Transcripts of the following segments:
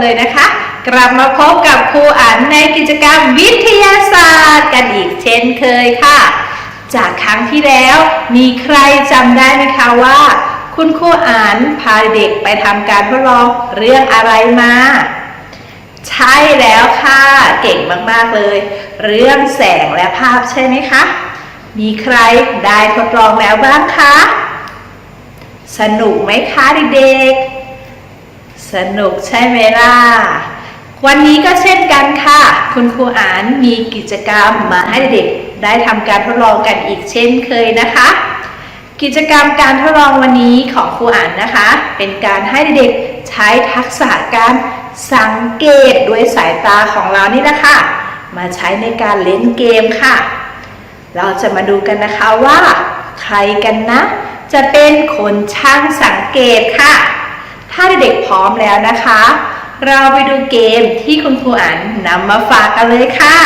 เลยนะคะ กลับมาพบกับครูอันในกิจกรรมวิทยาศาสตร์กันอีกเช่นเคยค่ะ จากครั้งที่แล้วมีใครจำได้ไหมคะว่า คุณครูอันพาเด็กไปทำการทดลองเรื่องอะไรมา ใช่แล้วค่ะ เก่งมากๆเลย เรื่องแสงและภาพใช่ไหมคะ มีใครได้ทดลองแล้วบ้างคะ สนุกไหมคะเด็กๆ สนุกใช่ไหมล่ะ วันนี้ก็เช่นกันค่ะ คุณครูอ่านมีกิจกรรมมาให้เด็กได้ทำการทดลองกันอีกเช่นเคยนะคะ กิจกรรมการทดลองวันนี้ของครูอ่านนะคะ เป็นการให้เด็กใช้ทักษะการสังเกตด้วยสายตาของเรานี่นะคะ มาใช้ในการเล่นเกมค่ะ เราจะมาดูกันนะคะว่า ใครกันนะ จะเป็นคนช่างสังเกตค่ะ ถ้าเด็กๆพร้อมแล้วนะคะ เราไปดูเกมที่คุณครูอ่านนำมาฝากกันเลยค่ะ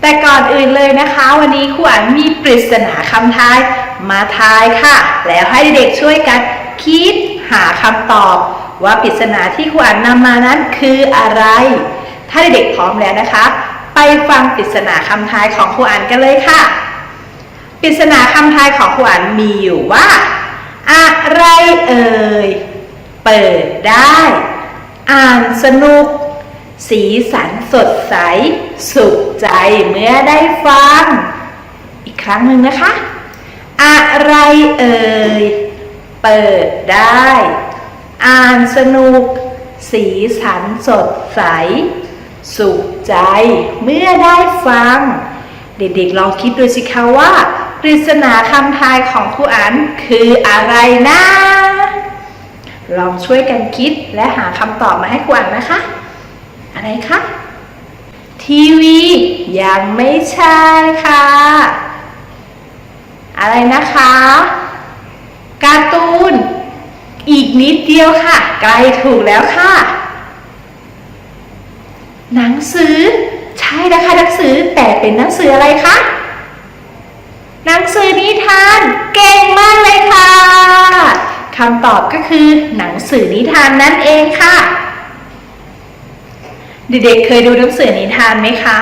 แต่ก่อนอื่นเลยนะคะ วันนี้ครูอันมีปริศนาคำทายมาทายค่ะ แล้วให้เด็กๆช่วยกันคิดหาคำตอบว่าปริศนาที่ครูอันนำมานั้นคืออะไร ถ้าเด็กๆพร้อมแล้วนะคะ ไปฟังปริศนาคำทายของครูอันกันเลยค่ะ ปริศนาคำทายของครูอันมีอยู่ว่า อะไรเอ่ย เปิดได้ อ่านสนุก สีสันสดใส สุขใจเมื่อได้ฟัง อีกครั้งหนึ่งนะคะ อะไรเอ่ย เปิดได้ อ่านสนุก สีสันสดใส สุขใจเมื่อได้ฟัง เด็กๆลองคิดดูสิคะว่า ริศนาคำทายของครูอันคืออะไรนะ ลองช่วยกันคิดและหาคำตอบมาให้ครูอันนะคะ อะไรคะ ทีวี ยังไม่ใช่ค่ะ อะไรนะคะ การ์ตูน อีกนิดเดียวค่ะ ใกล้ถูกแล้วค่ะ หนังสือ ใช่แล้วค่ะหนังสือแต่เป็นหนังสืออะไรคะ หนังสือนิทาน เก่งมากเลยค่ะคำตอบก็คือหนังสือนิทานนั่นเองค่ะ เด็กๆเคยดูหนังสือนิทานไหมคะ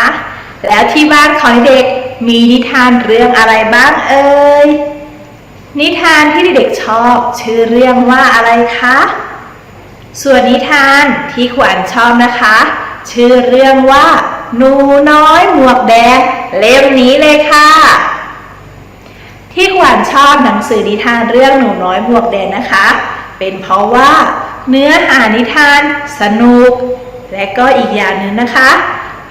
แล้วที่บ้านของเด็กมีนิทานเรื่องอะไรบ้างเอ่ยนิทานที่เด็กๆชอบชื่อเรื่องว่าอะไรคะ ส่วนนิทานที่ขวัญชอบนะคะ ชื่อเรื่องว่าหนูน้อยหมวกแดงเล่มนี้เลยค่ะ ที่ขวัญชอบหนังสือนิทานเรื่องหนูน้อยหมวกแดงนะคะ เป็นเพราะว่าเนื้อหานิทาน สนุก และก็อีกอย่างหนึ่งนะคะ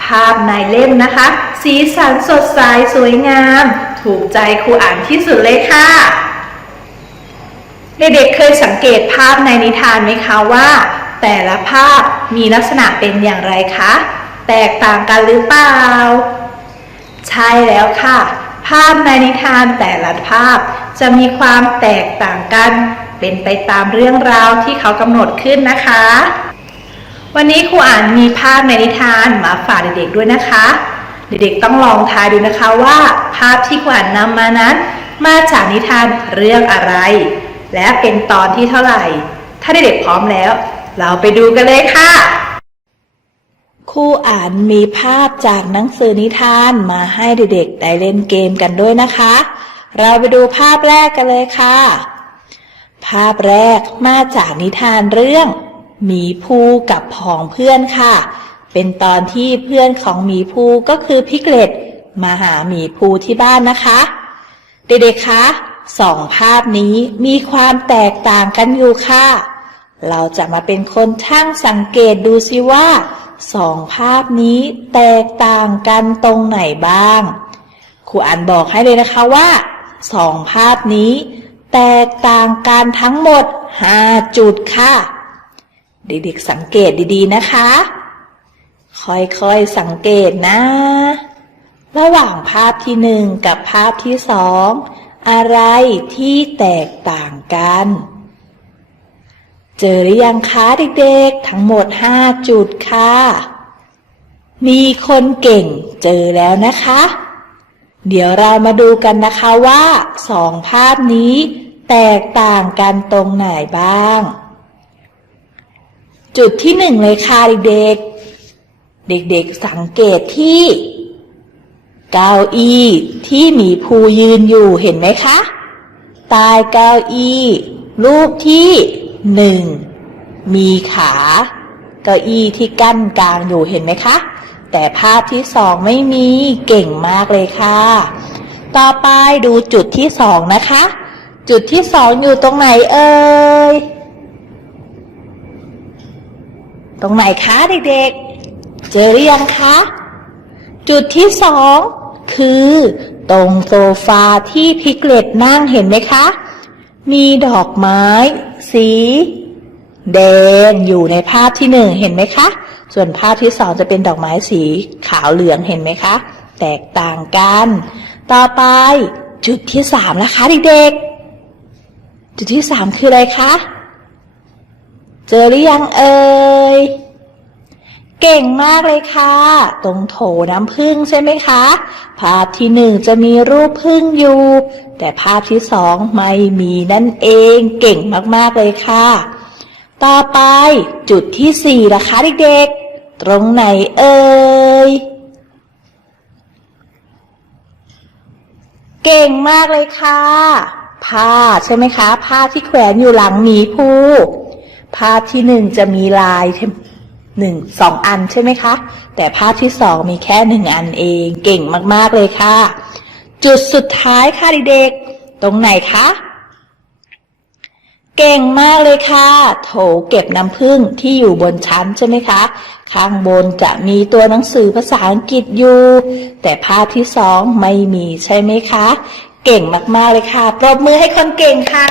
ภาพในเล่มนะคะ สีสันสดใสสวยงาม ถูกใจครูอ่านที่สุดเลยค่ะ เด็กๆเคยสังเกตภาพในนิทานไหมคะว่า แต่ละภาพมีลักษณะเป็นอย่างไรคะ แตกต่างกันหรือเปล่า ใช่แล้วค่ะ ภาพในนิทานแต่ละภาพจะมีความแตกต่างกัน เป็นไปตามเรื่องราวที่เขากำหนดขึ้นนะคะ วันนี้ครูอ่านมีภาพในนิทานมาฝากเด็กๆด้วยนะคะ เด็กๆต้องลองทายดูนะคะว่า ภาพที่ครูอ่านนำมานั้น มาจากนิทานเรื่องอะไร และเป็นตอนที่เท่าไหร่ ถ้าเด็กๆพร้อมแล้ว เราไปดูกันเลยค่ะ ครูอ่านมีภาพจากหนังสือนิทานมาให้เด็กๆได้เล่นเกมกันด้วยนะคะ เราไปดูภาพแรกกันเลยค่ะ ภาพแรกมาจากนิทานเรื่อง หมีภูกับผองเพื่อนค่ะ เป็นตอนที่เพื่อนของหมีภูก็คือพิกเลตมาหาหมีภูที่บ้านนะคะ เด็กๆคะสองภาพนี้มีความแตกต่างกันอยู่ค่ะ เราจะมาเป็นคนช่างสังเกตดูสิว่า สองภาพนี้แตกต่างกันตรงไหนบ้างครูอันบอกให้เลยนะคะว่าสองภาพนี้ แตกต่างกันทั้งหมด5จุดค่ะ เด็กๆสังเกตดีๆนะคะ ค่อยๆสังเกตนะ ระหว่างภาพที่หนึ่งกับภาพที่สองอะไรที่แตกต่างกัน เจอหรือยังคะเด็กๆ ทั้งหมด5จุดค่ะ มีคนเก่งเจอแล้วนะคะ เดี๋ยวเรามาดูกันนะคะว่าสองภาพนี้แตกต่างกันตรงไหนบ้าง จุดที่หนึ่งเลยค่ะเด็กๆ เด็กๆสังเกตที่เก้าอี้ที่หมีภูยืนอยู่เห็นไหมคะใตายเก้าอี้รูปที่ หนึ่งมีขาเก้าอี้ที่กั้นกลางอยู่เห็นไหมคะ แต่ภาพที่สองไม่มีเก่งมากเลยค่ะ ต่อไปดูจุดที่สองนะคะ จุดที่สองอยู่ตรงไหนเอ่ยตรงไหนคะเด็กๆ เจอหรือยังคะ จุดที่สองคือตรงโซฟาที่พิกเลตนั่งเห็นไหมคะ มีดอกไม้ สี แดงอยู่ในภาพที่หนึ่งเห็นไหมคะ ส่วนภาพที่สองจะเป็นดอกไม้สีขาวเหลืองเห็นไหมคะ แตกต่างกัน ต่อไปจุดที่สามนะคะเด็กๆ จุดที่สามคืออะไรคะ เจอหรือยังเอ่ย เก่งมากเลยค่ะ ตรงโถน้ำผึ้งใช่ไหมคะ ภาพที่หนึ่งจะมีรูปผึ้งอยู่ แต่ภาพที่สองไม่มีนั่นเอง เก่งมากๆเลยค่ะ ต่อไปจุดที่สี่ล่ะคะเด็กๆ ตรงไหนเอ่ย เก่งมากเลยค่ะ ผ้าใช่ไหมคะ ผ้าที่แขวนอยู่หลังหมีภูภาพที่หนึ่งจะมีลาย หนึ่งสองอันใช่ไหมคะ แต่ภาพที่สองมีแค่หนึ่งอันเองเก่งมากๆเลยค่ะ จุดสุดท้ายค่ะเด็กๆ ตรงไหนคะ เก่งมากเลยค่ะ โถเก็บน้ำผึ้งที่อยู่บนชั้นใช่ไหมคะ ข้างบนจะมีตัวหนังสือภาษาอังกฤษอยู่ แต่ภาพที่สองไม่มีใช่ไหมคะ เก่งมากๆเลยค่ะ ปรบมือให้คนเก่งค่ะ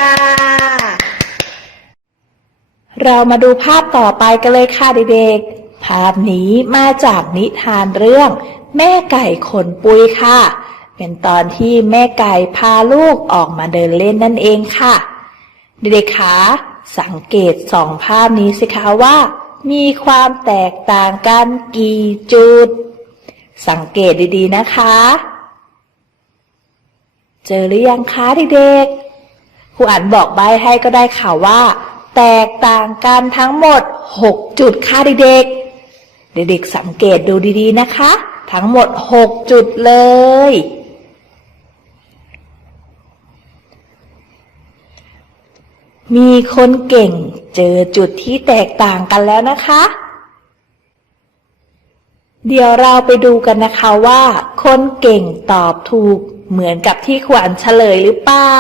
เรามาดูภาพต่อไปกันเลยค่ะเด็กๆ ภาพนี้มาจากนิทานเรื่อง แม่ไก่ขนปุยค่ะ เป็นตอนที่แม่ไก่พาลูกออกมาเดินเล่นนั่นเองค่ะ เด็กๆคะสังเกตสองภาพนี้สิคะว่า มีความแตกต่างกันกี่จุด สังเกตดีๆนะคะ เจอหรือยังคะเด็กๆครูอันบอกใบให้ก็ได้ค่ะว่า แตกต่างกันทั้งหมด 6 จุดค่ะเด็กๆ เด็กๆสังเกตดูดีๆนะคะ ทั้งหมด 6 จุดเลย มีคนเก่งเจอจุดที่แตกต่างกันแล้วนะคะ เดี๋ยวเราไปดูกันนะคะว่า คนเก่งตอบถูกเหมือนกับที่ขวัญเฉลยหรือเปล่า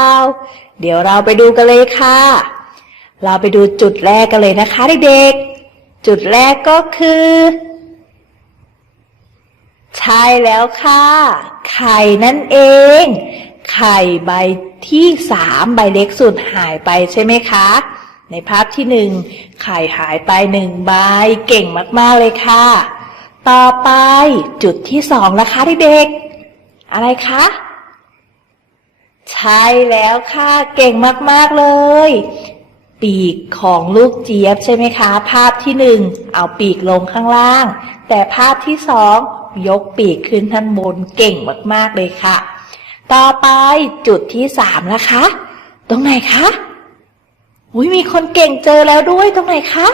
เดี๋ยวเราไปดูกันเลยค่ะ เราไปดูจุดแรกกันเลยนะคะเด็กๆ จุดแรกก็คือ ใช่แล้วค่ะ ไข่นั่นเอง ไข่ใบที่สามใบเล็กสุดหายไปใช่ไหมคะ ในภาพที่หนึ่งไข่หายไปหนึ่งใบเก่งมากๆเลยค่ะ ต่อไปจุดที่สองนะคะเด็กๆ อะไรคะใช่แล้วค่ะ เก่งมากๆเลย ปีกของลูกเจี๊ยบใช่ไหมคะ ภาพที่หนึ่งเอาปีกลงข้างล่าง แต่ภาพที่สองยกปีกขึ้นท่านบนเก่งมากๆเลยค่ะ ต่อไปจุดที่สามนะคะ ตรงไหนคะอุ้ยมีคนเก่งเจอแล้วด้วยตรงไหนคะ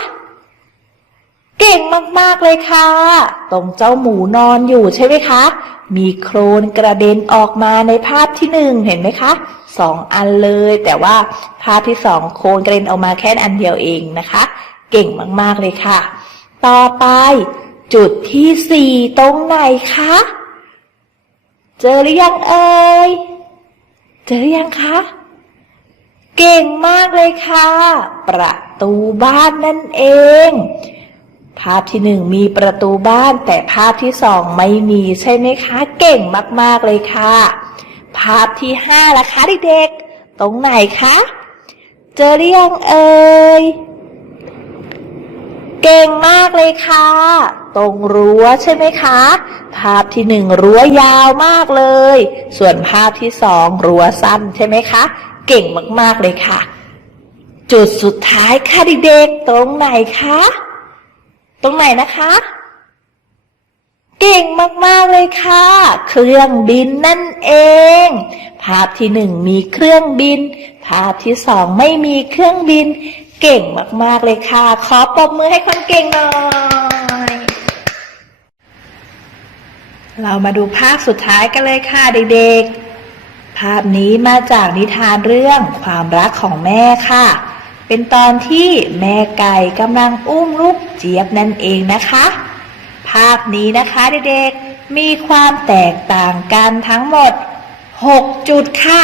เก่งมากๆเลยค่ะ ตรงเจ้าหมูนอนอยู่ใช่ไหมคะ มีโครนกระเด็นออกมาในภาพที่หนึ่งเห็นไหมคะ สองอันเลย แต่ว่าภาพที่สองโคนกระเด็นออกมาแค่อันเดียวเองนะคะ เก่งมากๆเลยค่ะ ต่อไป จุดที่สี่ตรงไหนคะ เจอหรือยังเอ่ย เจอหรือยังคะ เก่งมากเลยค่ะ ประตูบ้านนั่นเองภาพที่หนึ่งมีประตูบ้านแต่ภาพที่สองไม่มีใช่ไหมคะ เก่งมาก ๆ เลยค่ะ ภาพที่ห้าล่ะคะเด็กๆ ตรงไหนคะ เจอหรือยังเอ่ย เก่งมากเลยค่ะ ตรงรั้วใช่ไหมคะ ภาพที่หนึ่งรั้วยาวมากเลย ส่วนภาพที่สองรั้วสั้นใช่ไหมคะ เก่งมากๆเลยค่ะ จุดสุดท้ายค่ะเด็กๆ ตรงไหนคะ ตรงไหนนะคะ เก่งมาก ๆ เลยค่ะ เครื่องบินนั่นเอง ภาพที่หนึ่งมีเครื่องบิน ภาพที่สองไม่มีเครื่องบิน เก่งมาก ๆ เลยค่ะ ขอปรบมือให้คนเก่งหน่อย เรามาดูภาพสุดท้ายกันเลยค่ะเด็ก ๆ ภาพนี้มาจากนิทานเรื่องความรักของแม่ค่ะ เป็นตอนที่แม่ไก่กำลังอุ้มลูกเจี๊ยบนั่นเองนะคะ ภาพนี้นะคะเด็กๆ มีความแตกต่างกันทั้งหมด 6 จุดค่ะ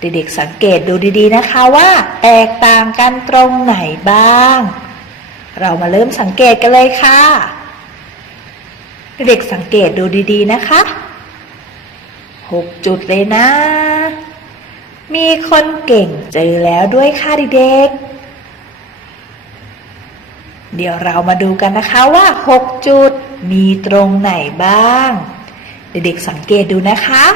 เด็กๆสังเกตดูดีๆนะคะว่า แตกต่างกันตรงไหนบ้าง เรามาเริ่มสังเกตกันเลยค่ะ เด็กสังเกตดูดีๆนะคะหกจุดเลยนะ มีคนเก่งเจอแล้วด้วยค่ะเด็กๆ เดี๋ยวเรามาดูกันนะคะว่าหกจุดมีตรงไหนบ้าง เด็กๆสังเกตดูนะคะ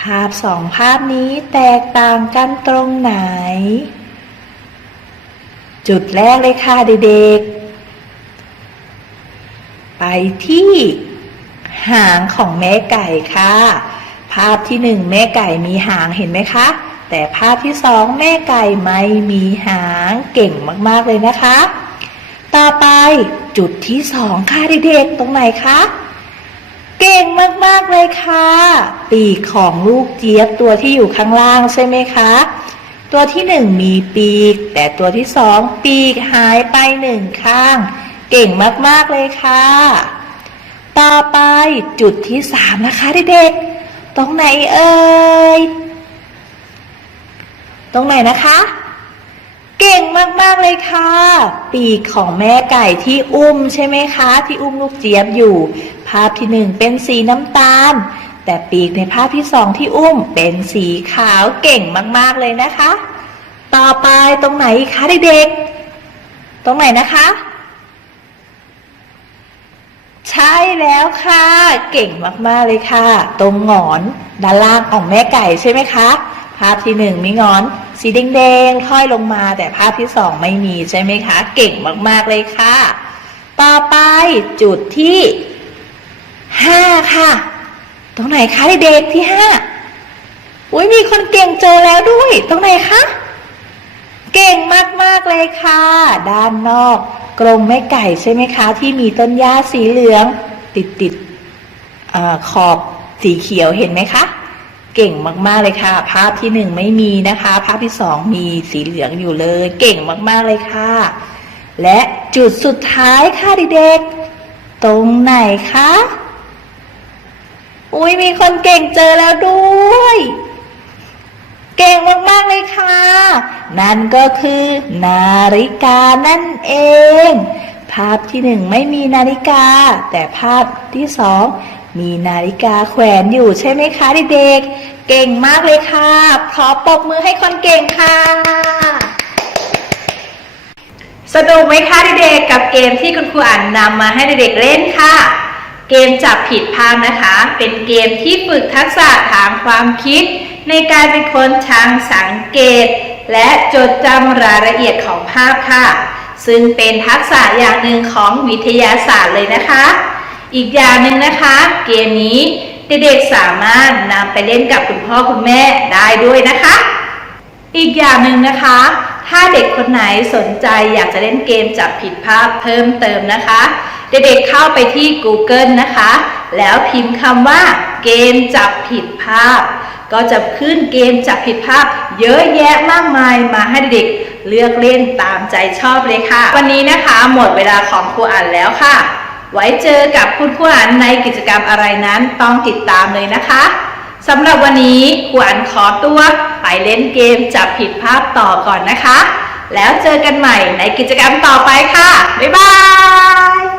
ภาพสองภาพนี้แตกต่างกันตรงไหน จุดแรกเลยค่ะเด็กๆ ไปที่หางของแม่ไก่ค่ะ ภาพที่หนึ่งแม่ไก่มีหางเห็นไหมคะ แต่ภาพที่สองแม่ไก่ไม่มีหางเก่งมากๆเลยนะคะ ต่อไปจุดที่สองค่ะเด็กๆตรงไหนคะเก่งมากๆเลยค่ะ ปีกของลูกเจี๊ยบตัวที่อยู่ข้างล่างใช่ไหมคะ ตัวที่หนึ่งมีปีก แต่ตัวที่สองปีกหายไปหนึ่งข้าง เก่งมากๆเลยค่ะ ต่อไปจุดที่สามนะคะเด็กๆตรงไหนเอ่ย รงไหนนะคะ เก่งมากๆเลยค่ะ ปีกของแม่ไก่ที่อุ้มใช่ไหมคะ ที่อุ้มลูกเจี๊ยบอยู่ ภาพที่หนึ่งเป็นสีน้ำตาล แต่ปีกในภาพที่สองที่อุ้มเป็นสีขาวเก่งมากๆเลยนะคะ ต่อไปตรงไหนคะเด็กๆตรงไหนนะคะใช่แล้วค่ะ เก่งมากๆเลยค่ะ ตรงหงอนด้านล่างของแม่ไก่ใช่ไหมคะ ภาพที่หนึ่งมีหงอน สีแดงๆค่อยลงมาแต่ภาพที่สองไม่มีใช่ไหมคะ เก่งมากๆเลยค่ะ ต่อไปจุดที่ห้าค่ะ ตรงไหนคะเด็กที่ห้าอุ้ยมีคนเก่งเจอแล้วด้วย ตรงไหนคะ เก่งมากๆเลยค่ะ ด้านนอก กรงแม่ไก่ใช่ไหมคะ ที่มีต้นหญ้าสีเหลือง ติดติดๆอขอบสีเขียวเห็นไหมคะ เก่งมากๆเลยค่ะ ภาพที่หนึ่งไม่มีนะคะ ภาพที่สองมีสีเหลืองอยู่เลย เก่งมากๆเลยค่ะ และจุดสุดท้ายค่ะเด็กๆตรงไหนคะอุ้ยมีคนเก่งเจอแล้วด้วย เก่งมากๆเลยค่ะ นั่นก็คือนาฬิกานั่นเอง ภาพที่หนึ่งไม่มีนาฬิกา แต่ภาพที่สอง มีนาฬิกาแขวนอยู่ใช่ไหมคะเด็กๆ เก่งมากเลยค่ะ ขอปรบมือให้คนเก่งค่ะ สนุกไหมคะเด็กๆ กับเกมที่คุณครูอ่านนำมาให้เด็กๆเล่นค่ะ เกมจับผิดภาพนะคะ เป็นเกมที่ฝึกทักษะทางความคิด ในการเป็นคนช่างสังเกต และจดจำรายละเอียดของภาพค่ะ ซึ่งเป็นทักษะอย่างหนึ่งของวิทยาศาสตร์เลยนะคะ อีกอย่างหนึ่งนะคะ เกมนี้เด็กๆสามารถนำไปเล่นกับคุณพ่อคุณแม่ได้ด้วยนะคะ อีกอย่างหนึ่งนะคะ ถ้าเด็กคนไหนสนใจอยากจะเล่นเกมจับผิดภาพเพิ่มเติมนะคะ เด็กๆเข้าไปที่ Google นะคะ แล้วพิมพ์คำว่าเกมจับผิดภาพ ก็จะขึ้นเกมจับผิดภาพ เยอะแยะมากมายมาให้เด็กเลือกเล่นตามใจชอบเลยค่ะ วันนี้นะคะ หมดเวลาของครูอ่านแล้วค่ะ ไว้เจอกับคุณครูอันในกิจกรรมอะไรนั้นต้องติดตามเลยนะคะสำหรับวันนี้ครูอันขอตัวไปเล่นเกมจับผิดภาพต่อก่อนนะคะ แล้วเจอกันใหม่ในกิจกรรมต่อไปค่ะ บ๊ายบาย